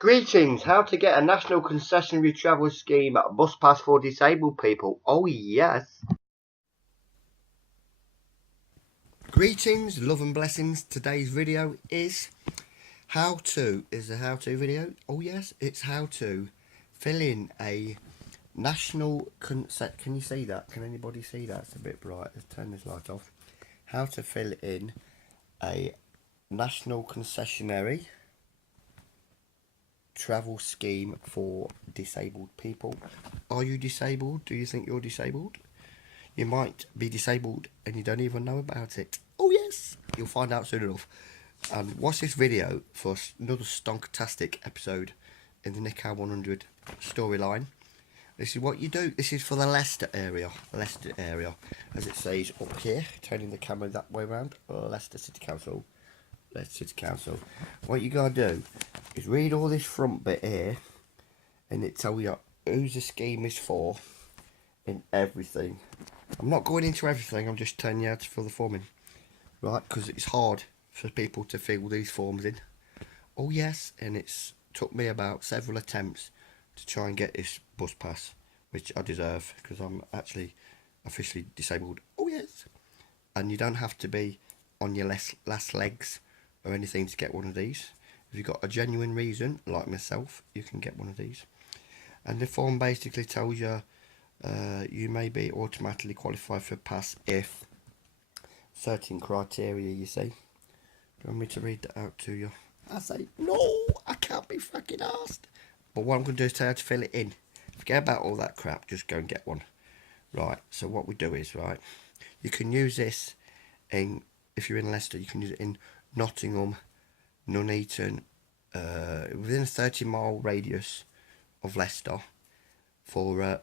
Greetings! How to get a national concessionary travel scheme bus pass for disabled people. Oh yes! Greetings, love and blessings. Today's video is a how-to video. Oh yes, it's how to fill in a national Can you see that? Can anybody see that? It's a bit bright. Let's turn this light off. How to fill in a national concessionary travel scheme for disabled people. Are you disabled? Do you think you're disabled? You might be disabled and you don't even know about it. Oh yes, you'll find out soon enough. And watch this video for another stonkatastic episode in the Nick 100 storyline. This is what you do. This is for the Leicester area, as it says up here. Turning the camera that way around. Leicester City Council. What you gotta do is read all this front bit here, and it tells you who the scheme is for and everything. I'm not going into everything, I'm just telling you how to fill the form in, right? Because it's hard for people to fill these forms in. Oh yes, and it's took me about several attempts to try and get this bus pass, which I deserve because I'm actually officially disabled. Oh yes, and you don't have to be on your last legs or anything to get one of these. If you've got a genuine reason, like myself, you can get one of these. And the form basically tells you you may be automatically qualified for a pass if certain criteria, you see. Do you want me to read that out to you? I say, no, I can't be fucking asked. But what I'm going to do is tell you how to fill it in. Forget about all that crap, just go and get one. Right, so what we do is, right, you can use this in, if you're in Leicester, you can use it in Nottingham, Nuneaton, within a 30-mile radius of Leicester for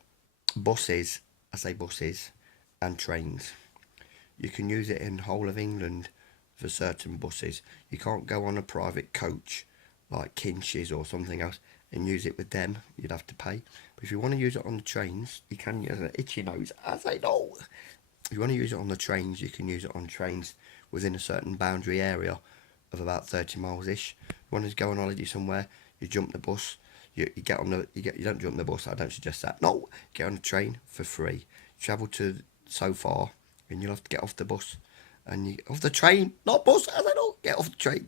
buses, I say buses, and trains. You can use it in the whole of England for certain buses. You can't go on a private coach like Kinch's or something else and use it with them. You'd have to pay. But if you want to use it on the trains, you can use an itchy nose. I say no. If you want to use it on the trains, you can use it on trains within a certain boundary area of about 30 miles ish. You want to go on holiday somewhere, you jump the bus, you get on the, you don't jump the bus, I don't suggest that. No, get on the train for free. Travel to so far and you'll have to get off the bus and you off the train, not bus, I say no, get off the train.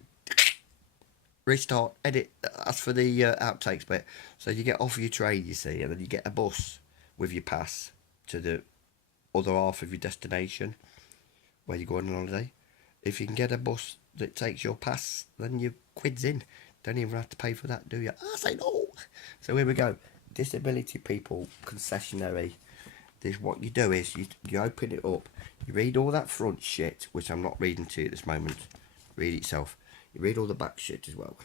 Restart, edit, that's for the outtakes bit. So you get off your train, you see, and then you get a bus with your pass to the other half of your destination where you're going on holiday. If you can get a bus that takes your pass, then your quid's in. Don't even have to pay for that, do you? I say no. So here we go. Disability people concessionary. This, what you do is you open it up. You read all that front shit, which I'm not reading to you at this moment. Read it yourself. You read all the back shit as well.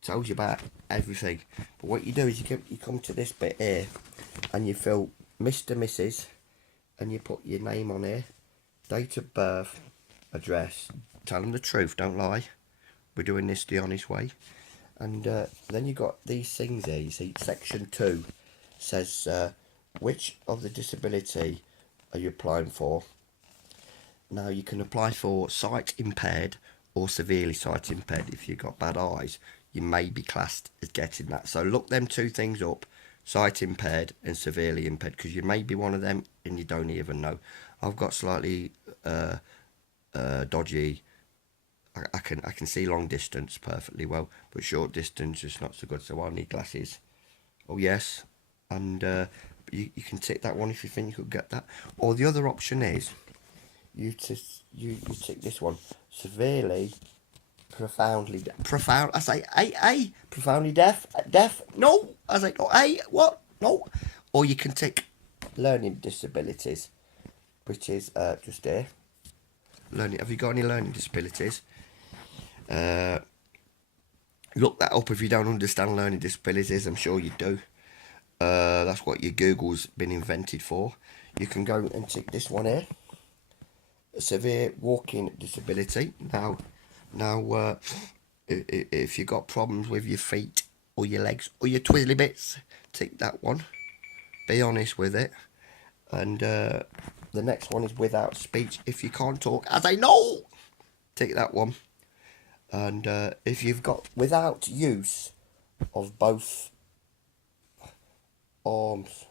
It tells you about everything. But what you do is you come to this bit here, and you fill Mr. Mrs. and you put your name on here, date of birth, address. Tell them the truth, don't lie. We're doing this the honest way. And then you got these things here. You see, section 2 says which of the disability are you applying for. Now you can apply for sight impaired or severely sight impaired. If you've got bad eyes, you may be classed as getting that. So look them two things up, sight impaired and severely impaired, because you may be one of them and you don't even know. I've got slightly dodgy. I can see long distance perfectly well, but short distance is not so good. So I need glasses. Oh yes, and you can tick that one if you think you could get that. Or the other option is you tick this one: severely, profoundly profound. I say profoundly deaf. No, I say no. What? No. Or you can tick learning disabilities, which is just here. Learning. Have you got any learning disabilities? Look that up if you don't understand learning disabilities. I'm sure you do. That's what your Google's been invented for. You can go and tick this one here. A severe walking disability. Now, if you've got problems with your feet or your legs or your twizzly bits, tick that one. Be honest with it. And the next one is without speech. If you can't talk, I say no. Tick that one. And if you've got without use of both arms.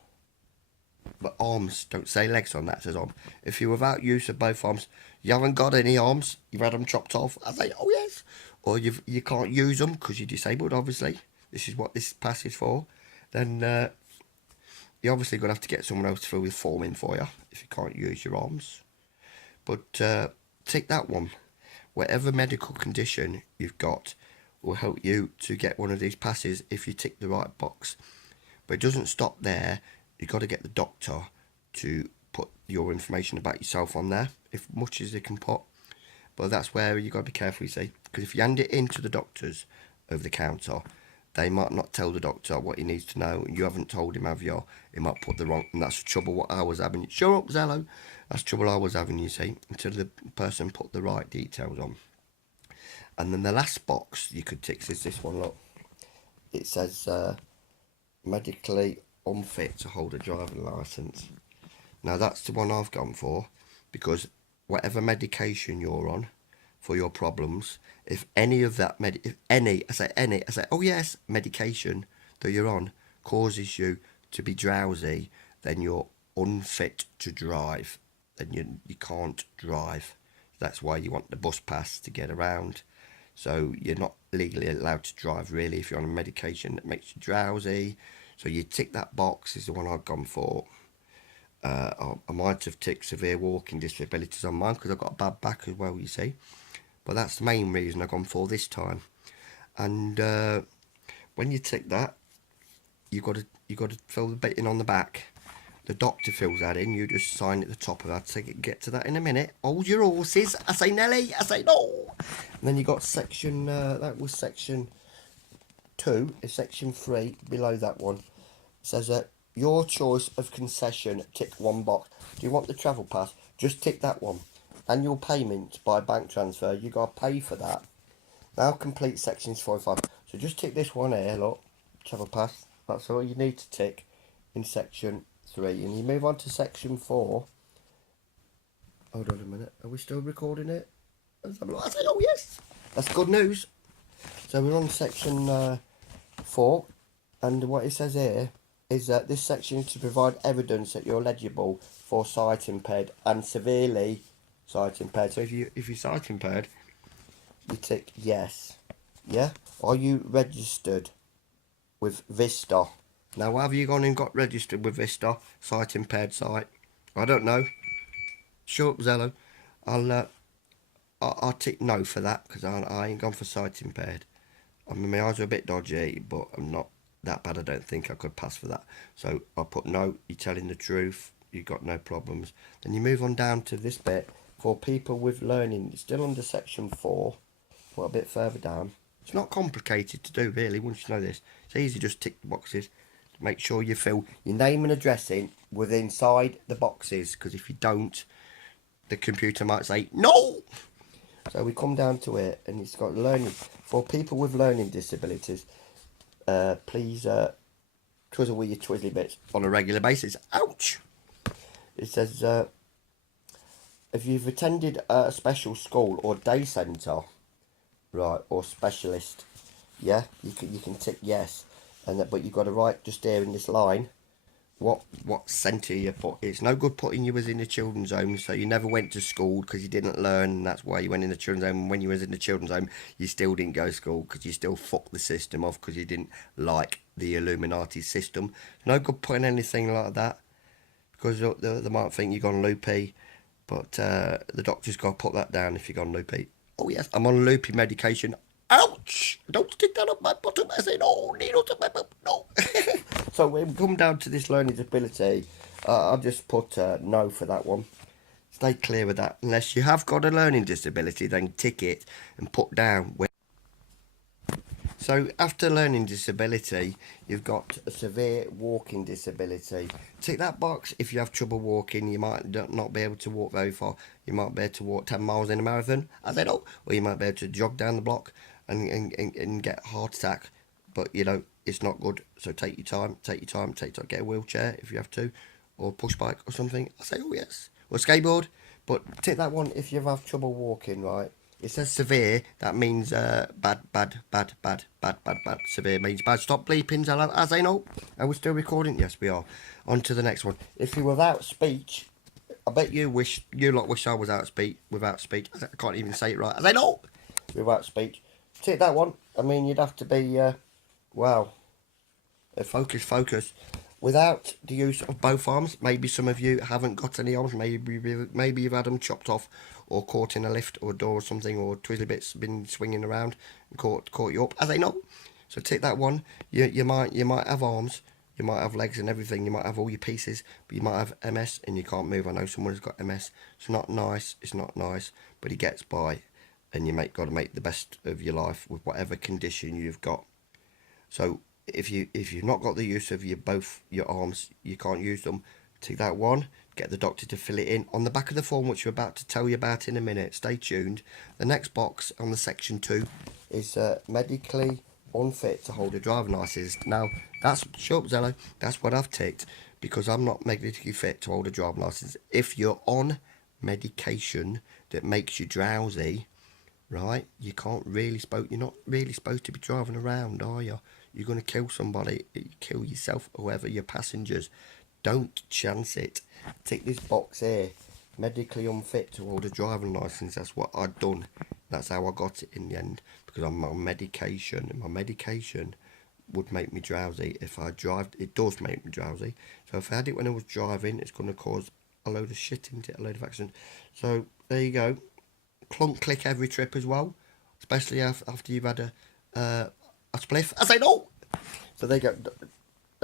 But arms, don't say legs on that, it says arm. If you're without use of both arms, you haven't got any arms, you've had them chopped off, I say, oh yes. Or you can't use them because you're disabled, obviously. This is what this pass is for. Then you're obviously going to have to get someone else to fill the form in for you if you can't use your arms. But take that one. Whatever medical condition you've got will help you to get one of these passes if you tick the right box. But it doesn't stop there. You've got to get the doctor to put your information about yourself on there, as much as they can put. But that's where you've got to be careful, you see. Because if you hand it in to the doctors over the counter, they might not tell the doctor what he needs to know. You haven't told him, have you? He might put the wrong... And that's the trouble what I was having. Shut up, Zello. That's the trouble I was having, you see. Until the person put the right details on. And then the last box you could tick is this one, look. It says... medically unfit to hold a driving licence. Now that's the one I've gone for, because whatever medication you're on for your problems, if any of that oh yes, medication that you're on causes you to be drowsy, then you're unfit to drive. Then you can't drive. That's why you want the bus pass to get around. So you're not legally allowed to drive really if you're on a medication that makes you drowsy. So you tick that box is the one I've gone for. I might have ticked severe walking disabilities on mine because I've got a bad back as well, you see. But that's the main reason I've gone for this time. And when you tick that, you got to fill the bit in on the back. The doctor fills that in. You just sign at the top of that. So get to that in a minute. Hold your horses. I say Nelly. I say no. And then you got section. That was section 2. Is section 3 below that one. It says that your choice of concession. Tick one box. Do you want the travel pass? Just tick that one. Annual payment by bank transfer. You got to pay for that. Now complete sections 4 and 5. So just tick this one here. Look, travel pass. That's all you need to tick in section 3, and you move on to section 4. Hold on a minute, are we still recording it? I say, oh yes, that's good news. So we're on section 4, and what it says here is that this section is to provide evidence that you're eligible for sight impaired and severely sight impaired. So if you're sight impaired, you tick yes. Yeah. Are you registered with Vista? Now, have you gone and got registered with Vista? Sight impaired site? I don't know. Shut up, Zello. I'll tick no for that because I ain't gone for sight impaired. I mean, my eyes are a bit dodgy, but I'm not that bad. I don't think I could pass for that. So I'll put no. You're telling the truth. You've got no problems. Then you move on down to this bit for people with learning. It's still under section 4. But a bit further down. It's not complicated to do, really, once you know this. It's easy, just tick the boxes. Make sure you fill your name and address in with inside the boxes, because if you don't, the computer might say no. So we come down to it, and it's got learning for people with learning disabilities. Please twizzle with your twizzly bits on a regular basis. Ouch! It says if you've attended a special school or day centre, right, or specialist, yeah, you can tick yes. And that, but you've got to write just there in this line what centre you put. It's no good putting you was in the children's home, so you never went to school because you didn't learn, and that's why you went in the children's home. And when you was in the children's home, you still didn't go to school because you still fucked the system off because you didn't like the Illuminati system. No good putting anything like that because they might think you've gone loopy, but the doctor's got to put that down if you've gone loopy. Oh yes, I'm on loopy medication. Ouch! Don't stick that up my bottom. I say no, needles up my bum. No. So when we come down to this learning disability, I'll just put no for that one. Stay clear of that. Unless you have got a learning disability, then tick it and put down where. So after learning disability, you've got a severe walking disability. Tick that box. If you have trouble walking, you might not be able to walk very far. You might be able to walk 10 miles in a marathon, I said no. Or you might be able to jog down the block and get a heart attack. But, you know, it's not good. So take your time, get a wheelchair if you have to, or push bike or something. I say, oh yes, or skateboard. But take that one if you have trouble walking, right? It says severe. That means bad. Severe means bad. Stop bleeping, Zello. As I know. Are we still recording? Yes, we are. On to the next one. If you're without speech, I bet you lot wish I was without speech. I can't even say it right. As I know. Without speech. Take that one. I mean, you'd have to be, wow. Focus. Without the use of both arms, maybe some of you haven't got any arms. Maybe you've had them chopped off, or caught in a lift or a door or something, or twiddly bits been swinging around and caught you up. As I know. So take that one. You might have arms, you might have legs and everything. You might have all your pieces, but you might have MS and you can't move. I know someone who's got MS. It's not nice. It's not nice, but he gets by, and you got to make the best of your life with whatever condition you've got. So if you've not got the use of both your arms, you can't use them. Take that one. Get the doctor to fill it in on the back of the form, which we're about to tell you about in a minute. Stay tuned. The next box on the section 2 is medically unfit to hold a driving licence. Now, shut up, Zello. That's what I've ticked, because I'm not medically fit to hold a driving licence. If you're on medication that makes you drowsy, right, you're not really supposed to be driving around, are you? You're going to kill somebody, kill yourself, whoever, your passengers. Don't chance it. Tick this box here. Medically unfit to hold a driving licence. That's what I'd done. That's how I got it in the end, because I'm on medication, and my medication would make me drowsy. If I drive, it does make me drowsy. So if I had it when I was driving, it's going to cause a load of shit into it, a load of accidents. So there you go. Clunk click every trip as well, especially after you've had a spliff. As I know. So there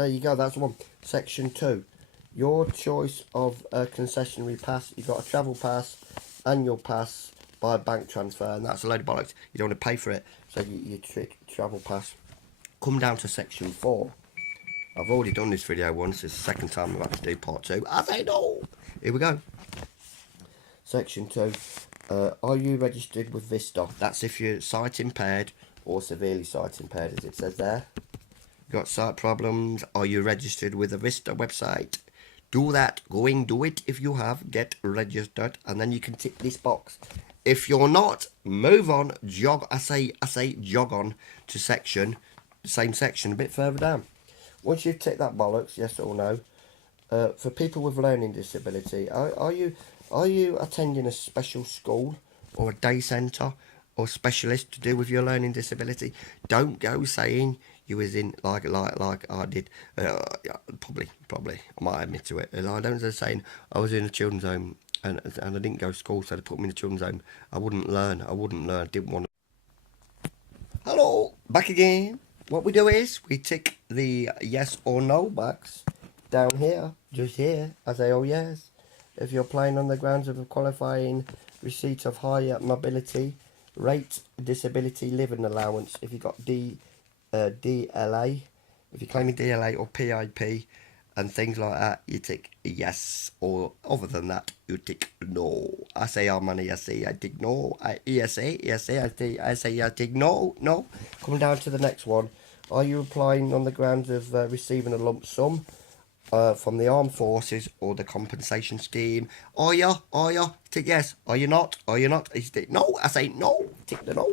you go. That's one. Section 2. Your choice of a concessionary pass. You've got a travel pass, annual pass by bank transfer, and that's a load of bollocks. You don't want to pay for it. So you travel pass. Come down to section 4. I've already done this video once. It's the second time I'm about to do part 2. As I know. Here we go. Section 2. Are you registered with Vista? That's if you're sight impaired or severely sight impaired, as it says there. Got sight problems? Are you registered with the Vista website? Do that. Do it if you have. Get registered, and then you can tick this box. If you're not, move on. Jog. I say jog on to same section a bit further down. Once you've ticked that bollocks, yes or no. For people with learning disability, are you attending a special school or a day centre or specialist to do with your learning disability? Don't go saying you was in like I did. Probably I might admit to it. I don't go saying I was in a children's home and I didn't go to school, so they put me in a children's home. I wouldn't learn. I didn't want to. Hello, back again. What we do is we tick the yes or no box down here, just here. I say, oh yes. If you're applying on the grounds of a qualifying receipt of higher mobility rate, disability living allowance, if you've got DLA, if you're claiming DLA or PIP and things like that, you tick yes, or other than that, you tick no. I say I'm on ESC, I tick no. ESA, I say I tick no. Coming down to the next one. Are you applying on the grounds of receiving a lump sum from the armed forces or the compensation scheme? Are you? Tick yes. Are you not? You tick no. I say no. Tick the no.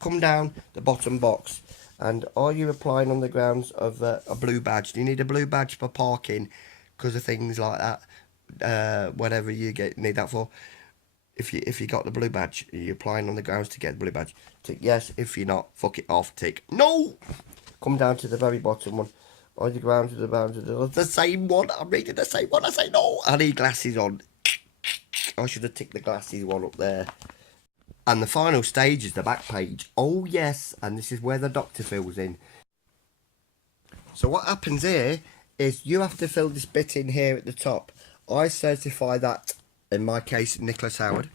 Come down the bottom box. And are you applying on the grounds of a blue badge? Do you need a blue badge for parking because of things like that? Whatever you need that for. If you got the blue badge, are you applying on the grounds to get the blue badge? Tick yes. If you're not, fuck it off. Tick no. Come down to the very bottom one. On the grounds of the bounds of the same one. I'm reading the same one. I say no. I need glasses on. I should have ticked the glasses one up there. And the final stage is the back page. Oh yes, and this is where the doctor fills in. So what happens here is you have to fill this bit in here at the top. I certify that, in my case, Nicholas Howard.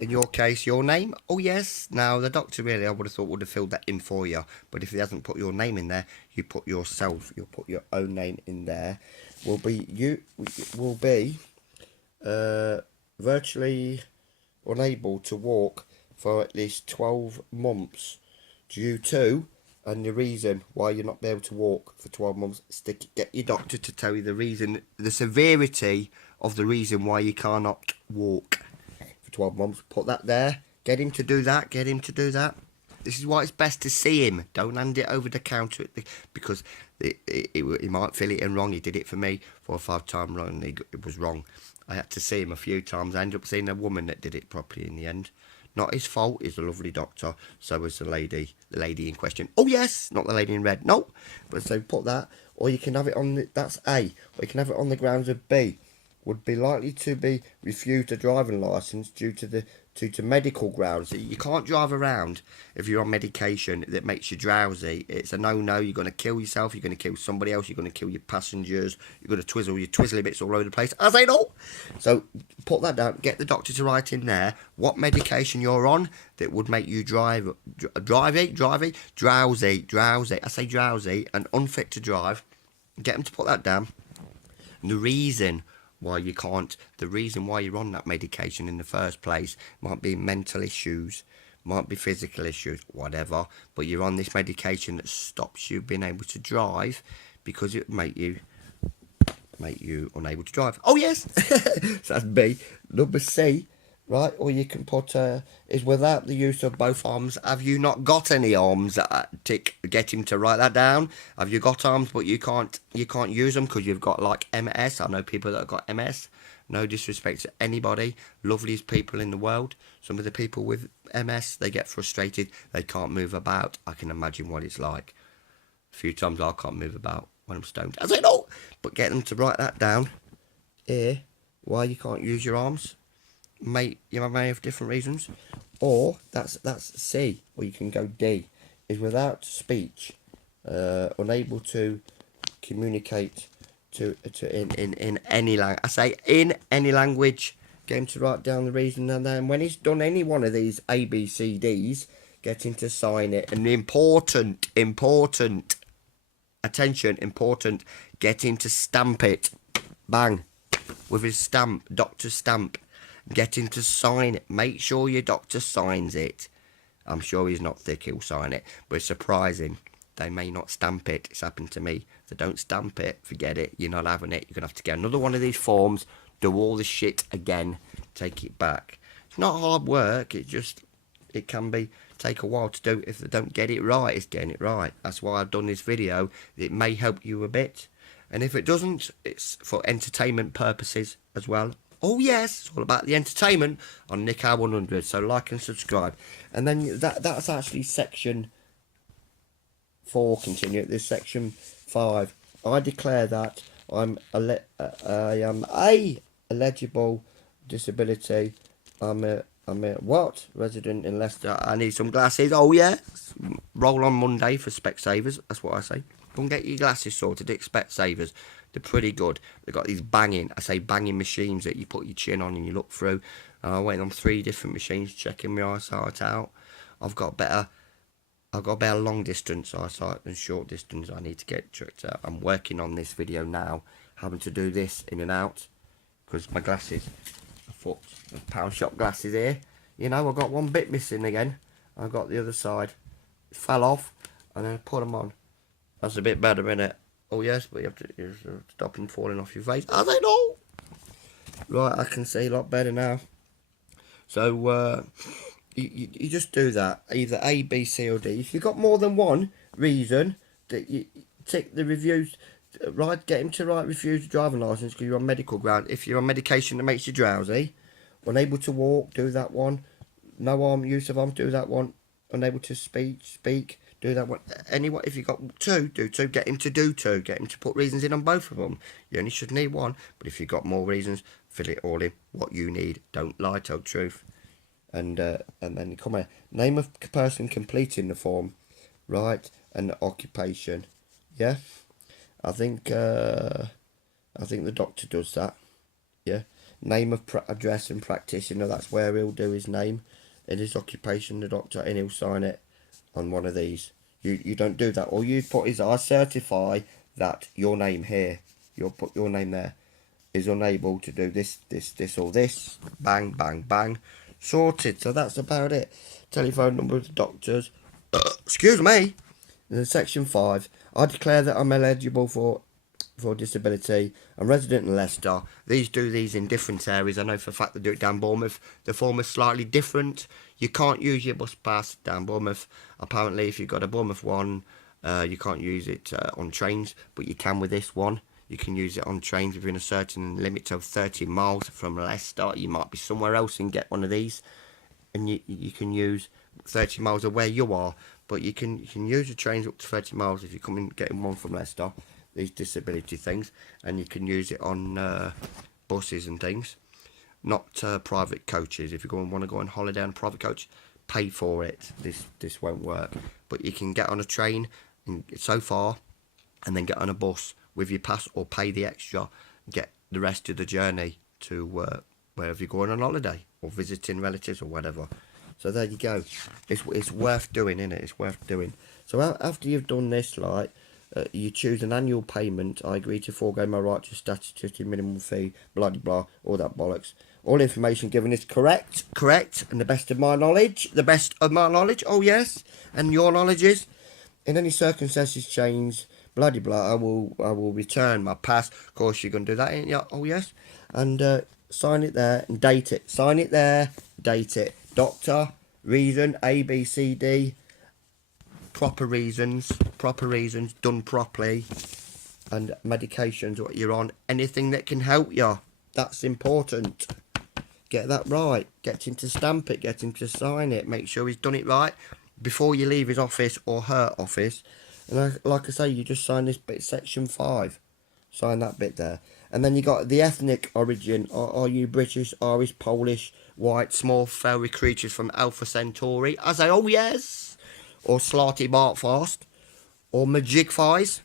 In your case, your name. Oh yes. Now the doctor really, I would have thought, would have filled that in for you. But if he hasn't put your name in there, you put yourself. You'll put your own name in there. You will be virtually unable to walk for at least 12 months due to, and the reason why you're not be able to walk for 12 months, get your doctor to tell you the reason, the severity of the reason why you cannot walk for 12 months. Put that there. Get him to do that. Get him to do that. This is why it's best to see him. Don't hand it over the counter because he might fill it in wrong. He did it for me 4 or 5 times wrong. It was wrong. I had to see him a few times. I ended up seeing a woman that did it properly in the end. Not his fault. He's a lovely doctor. So was the lady in question. Oh yes, not the lady in red. No, but so put that, or you can have it on. That's A. Or you can have it on the grounds of B. Would be likely to be refused a driving licence due to medical grounds. You can't drive around if you're on medication that makes you drowsy. It's a no-no. You're going to kill yourself. You're going to kill somebody else. You're going to kill your passengers. You're going to twizzle your twizzly bits all over the place. I say no. So put that down. Get the doctor to write in there what medication you're on that would make you drowsy. I say drowsy and unfit to drive. Get them to put that down. And the reason why you're on that medication in the first place might be mental issues, might be physical issues, whatever, but you're on this medication that stops you being able to drive because it make you unable to drive. Oh yes. So that's B. Number C, right? Or you can put is without the use of both arms. Have you not got any arms? Tick. Get him to write that down. Have you got arms but you can't use them because you've got like MS? I know people that have got MS. No disrespect to anybody. Loveliest people in the world. Some of the people with MS, they get frustrated. They can't move about. I can imagine what it's like. A few times I can't move about when I'm stoned. I say no. But get them to write that down. Here, why you can't use your arms. You may have different reasons, or that's C, or you can go D, is without speech, unable to communicate in any language. I say in any language. Get him to write down the reason, and then when he's done any one of these A, B, C, D's, get him to sign it. And important, attention, important, get him to stamp it, bang, with his stamp, doctor's stamp. Get him to sign it. Make sure your doctor signs it. I'm sure he's not thick, he'll sign it. But it's surprising. They may not stamp it. It's happened to me. If they don't stamp it, forget it. You're not having it. You're going to have to get another one of these forms, do all this shit again, take it back. It's not hard work. It can take a while to do. If they don't get it right, it's getting it right. That's why I've done this video. It may help you a bit. And if it doesn't, it's for entertainment purposes as well. Oh yes, it's all about the entertainment on Nick R100. So like and subscribe, and then that's actually section 4. Continue. This section 5. I declare that I am a eligible disability. I'm a what resident in Leicester. I need some glasses. Oh yes, roll on Monday for Specsavers. That's what I say. Go and get your glasses sorted at Specsavers. They're pretty good. They've got these banging machines that you put your chin on and you look through. I went on 3 different machines checking my eyesight out. I've got better long distance eyesight than short distance. I need to get checked out. I'm working on this video now, having to do this in and out because my glasses, pound shop glasses here. You know, I've got one bit missing again. I've got the other side. It fell off and then I put them on. That's a bit better, innit? Oh yes, but you have to stop them falling off your face. I say no. Right, I can see a lot better now. So you just do that. Either A, B, C or D. If you've got more than one reason that you tick the reviews, get him to write refuse driving licence because you're on medical ground. If you're on medication that makes you drowsy, unable to walk, do that one. No use of arms, do that one. Unable to speak. Do that one. Anyway, if you've got 2, do 2. Get him to do 2. Get him to put reasons in on both of them. You only should need 1. But if you've got more reasons, fill it all in. What you need. Don't lie, tell the truth. And then come here. Name of person completing the form. Right. And the occupation. Yeah. I think the doctor does that. Yeah. Name of address and practitioner. That's where he'll do his name. In his occupation, the doctor, and he'll sign it on one of these. You don't do that. All you put is I certify that your name here, you'll put your name there, is unable to do this or this. Bang, bang, bang. Sorted. So that's about it. Telephone number of the doctors. Excuse me. In section 5, I declare that I'm eligible for for disability and resident in Leicester. These do these in different areas. I know for a fact they do it down Bournemouth. The form is slightly different. You can't use your bus pass down Bournemouth. Apparently, if you've got a Bournemouth one, you can't use it on trains, but you can with this one. You can use it on trains within a certain limit of 30 miles from Leicester. You might be somewhere else and get one of these, and you can use 30 miles of where you are, but you can use the trains up to 30 miles if you come in getting one from Leicester, these disability things, and you can use it on buses and things, not private coaches. If you want to go on holiday on a private coach, pay for it. This won't work, but you can get on a train and so far, and then get on a bus with your pass, or pay the extra, get the rest of the journey to wherever you're going on holiday or visiting relatives or whatever. So there you go. It's worth doing, isn't it? It's worth doing. So after you've done this, like, you choose an annual payment. I agree to forego my right to statutory minimum fee, blah, blah, blah, all that bollocks. All information given is correct, and the best of my knowledge, oh yes, and your knowledge is, in any circumstances change, blah, blah, blah, I will return my pass. Of course, you're going to do that, ain't you? Oh yes. And sign it there and date it. Sign it there, date it. Doctor, reason, A, B, C, D, proper reasons, done properly, and medications, what you're on, anything that can help you. That's important. Get that right. Get him to stamp it, get him to sign it, make sure he's done it right before you leave his office or her office. And like I say, you just sign this bit, section 5. Sign that bit there. And then you got the ethnic origin. Are you British, Irish, Polish, white, small, fairy creatures from Alpha Centauri? I say, oh yes. Or Slarty Bartfast. Or Magigfies.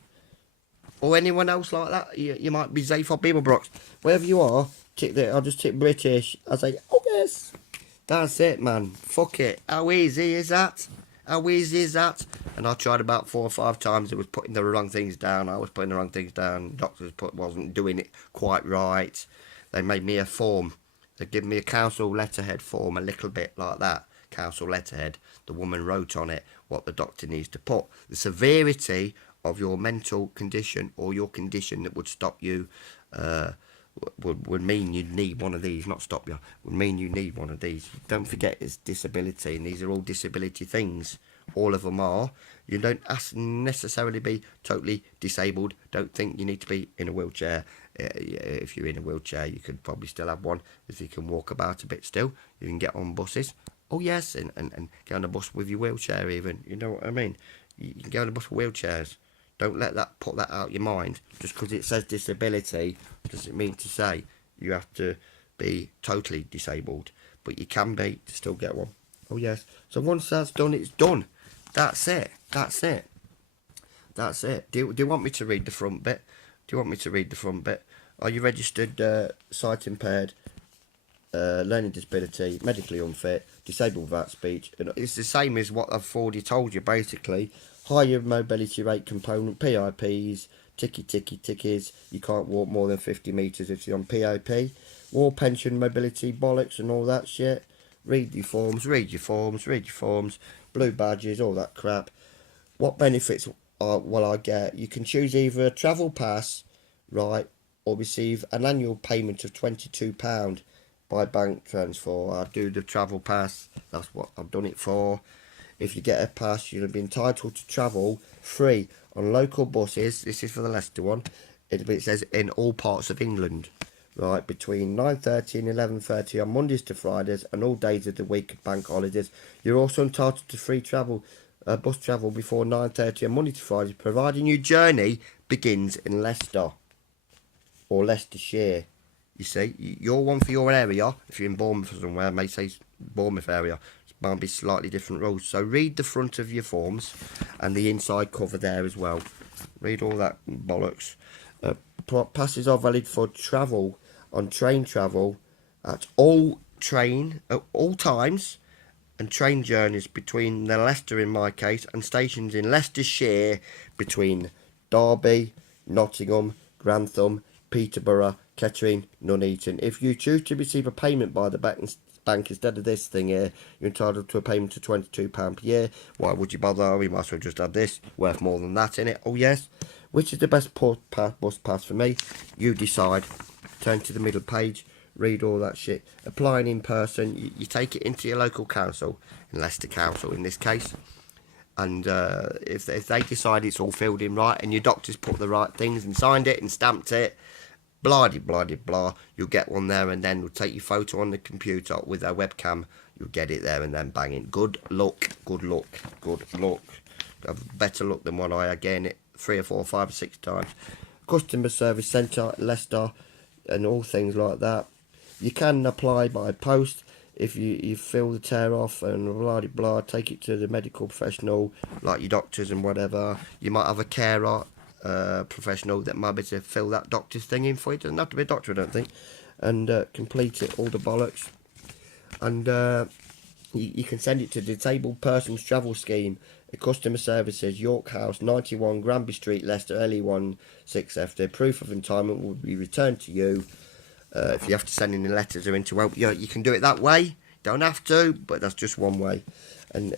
Or anyone else like that. You might be Zaphod Beeblebrox. Wherever you are, tick that. I'll just tick British. I say, oh yes. That's it, man. Fuck it. How easy is that? How easy is that? And I tried about 4 or 5 times. It was putting the wrong things down. I was putting the wrong things down. Doctors wasn't doing it quite right. They made me a form. They gave me a council letterhead form, a little bit like that. Council letterhead. The woman wrote on it what the doctor needs to put. The severity of your mental condition or your condition that would stop you, would mean you'd need one of these, not stop you, would mean you need one of these. Don't forget it's disability, and these are all disability things. All of them are. You don't necessarily be totally disabled. Don't think you need to be in a wheelchair. If you're in a wheelchair, you could probably still have one. If you can walk about a bit still, you can get on buses. Oh yes, and get on a bus with your wheelchair even. You know what I mean? You can get on a bus with wheelchairs. Don't let that put that out of your mind. Just because it says disability doesn't mean to say you have to be totally disabled. But you can be to still get one. Oh yes. So once that's done, it's done. That's it. That's it. That's it. Do you want me to read the front bit? Do you want me to read the front bit? Are you registered sight impaired, learning disability, medically unfit, disabled without speech? And it's the same as what I've already told you, basically. Higher mobility rate component, PIPs, tickies. You can't walk more than 50 metres if you're on PIP. War pension, mobility, bollocks and all that shit. Read your forms. Blue badges, all that crap. What benefits will I get? You can choose either a travel pass, right, or receive an annual payment of £22 by bank transfer. I do the travel pass. That's what I've done it for. If you get a pass, you'll be entitled to travel free on local buses. This is for the Leicester one. It says in all parts of England, right, between 9:30 and 11:30 on Mondays to Fridays and all days of the week of bank holidays. You're also entitled to free travel, bus travel before 9:30 on Monday to Friday, providing your journey begins in Leicester or Leicestershire. You see, you're one for your area. If you're in Bournemouth or somewhere, I may say Bournemouth area. Might be slightly different rules. So read the front of your forms and the inside cover there as well. Read all that bollocks. Passes are valid for travel on train travel at all times and train journeys between the Leicester, in my case, and stations in Leicestershire between Derby, Nottingham, Grantham, Peterborough, Kettering, Nuneaton. If you choose to receive a payment by the bank instead of this thing here, you're entitled to a payment of £22 per year. Why would you bother? We might as well just have this. Worth more than that, innit? Oh yes. Which is the best bus pass for me? You decide. Turn to the middle page, read all that shit. Applying in person, you take it into your local council, in Leicester Council in this case. And if they decide it's all filled in right and your doctor's put the right things and signed it and stamped it, blah de blah de blah, you'll get one there, and then we'll take your photo on the computer with our webcam. You'll get it there and then bang it. Good luck, good luck, good luck. Have better luck than what I again it 3 or 4 or 5 or 6 times. Customer Service Centre, Leicester, and all things like that. You can apply by post. If you feel the tear off and blah blah blah, take it to the medical professional, like your doctors and whatever. You might have a carer professional that might be able to fill that doctor's thing in for you. It doesn't have to be a doctor, I don't think. And complete it, all the bollocks. And you can send it to Disabled Persons Travel Scheme, Customer Services, York House, 91 Granby Street, Leicester, LE16FD. Proof of entitlement will be returned to you. If you have to send in the letters or into help, you can do it that way. Don't have to, but that's just one way. And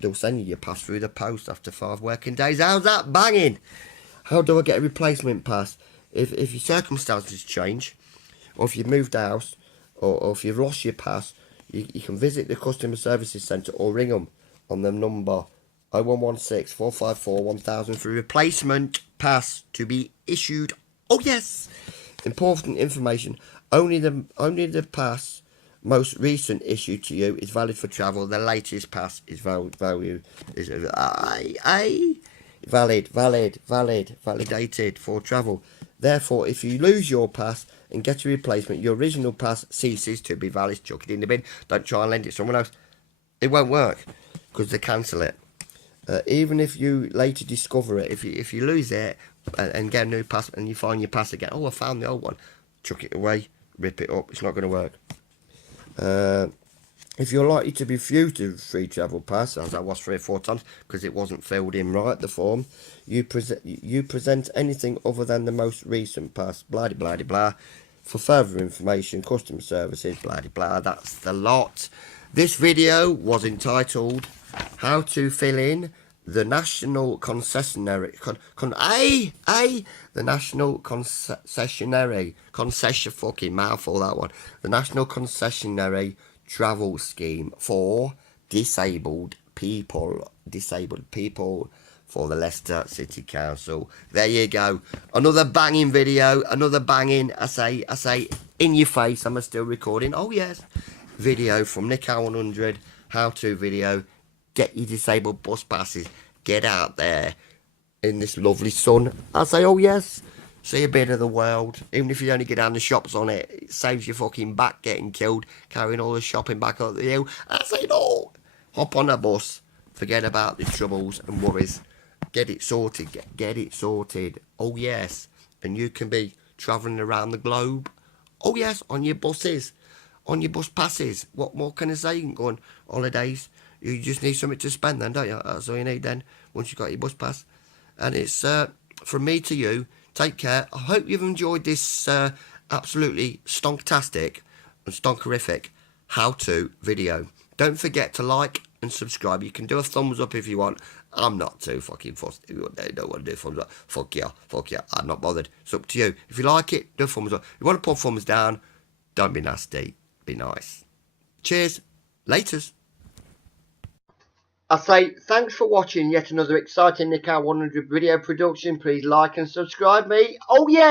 they'll send you your pass through the post after 5 working days. How's that banging? How do I get a replacement pass? If your circumstances change, or if you've moved house, or if you've lost your pass, you can visit the Customer Services Centre or ring them on the number 0116 454 1000 for a replacement pass to be issued. Oh yes! Important information. Only the pass most recent issued to you is valid for travel. The latest pass is validated for travel. Therefore, if you lose your pass and get a replacement, your original pass ceases to be valid. Chuck it in the bin. Don't try and lend it to someone else. It won't work because they cancel it. Even if you later discover it, if you lose it and get a new pass and you find your pass again, oh, I found the old one, chuck it away, rip it up. It's not going to work. If you're likely to be refused a free travel pass, as I was 3 or 4 times because it wasn't filled in right, the form, you present anything other than the most recent pass. Blah de blah de blah. For further information, customer services, blah de blah. That's the lot. This video was entitled "How to Fill in the National Concessionary the National Concessionary fucking mouthful that one. The National Concessionary Travel Scheme for disabled people for the Leicester City Council." There you go. Another banging video. Another banging. I say in your face. I'm still recording. Oh yes, video from Nick 100. How to video. Get your disabled bus passes. Get out there in this lovely sun. I say, oh yes. See a bit of the world. Even if you only get down the shops on it, it saves your fucking back getting killed, carrying all the shopping back up the hill. I say, no. Hop on a bus. Forget about the troubles and worries. Get it sorted. Get it sorted. Oh yes. And you can be travelling around the globe. Oh yes, on your buses. On your bus passes. What more can I say? You can go on holidays. You just need something to spend then, don't you? That's all you need then, once you've got your bus pass. And it's from me to you. Take care. I hope you've enjoyed this absolutely stonk-tastic and stonk-horrific how-to video. Don't forget to like and subscribe. You can do a thumbs up if you want. I'm not too fucking fussed. If you don't want to do a thumbs up, fuck yeah. I'm not bothered. It's up to you. If you like it, do a thumbs up. If you want to put thumbs down, don't be nasty. Be nice. Cheers. Laters. I say thanks for watching yet another exciting Nick 100 video production. Please like and subscribe me. Oh yeah!